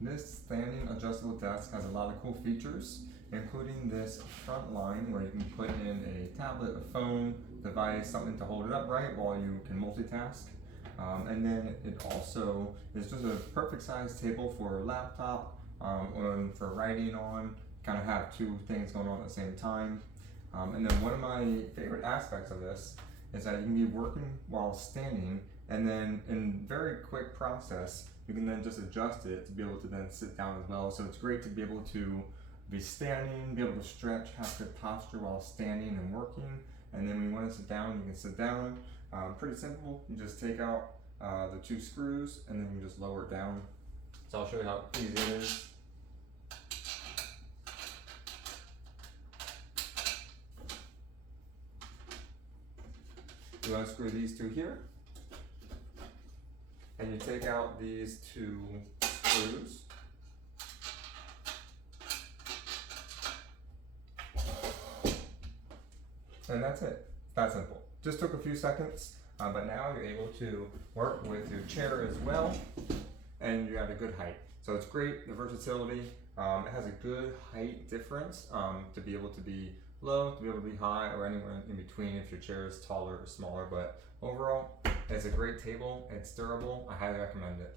This standing adjustable desk has a lot of cool features, including this front line where you can put in a tablet, a phone, device, something to hold it upright while you can multitask. And then it also is just a perfect size table for a laptop or for writing on, kind of have two things going on at the same time. And then one of my favorite aspects of this is that you can be working while standing, and then in very quick process, you can then just adjust it to be able to then sit down as well. So it's great to be able to be standing, be able to stretch, have good posture while standing and working. And then when you want to sit down, you can sit down. Pretty simple. You just take out the two screws and then you just lower it down. So I'll show you how easy it is. You unscrew these two here, and you take out these two screws. And that's it. That simple. Just took a few seconds, but now you're able to work with your chair as well, and you're at a good height. So it's great, the versatility. It has a good height difference to be able to be low, to be able to be high, or anywhere in between if your chair is taller or smaller. But overall, it's a great table. It's durable. I highly recommend it.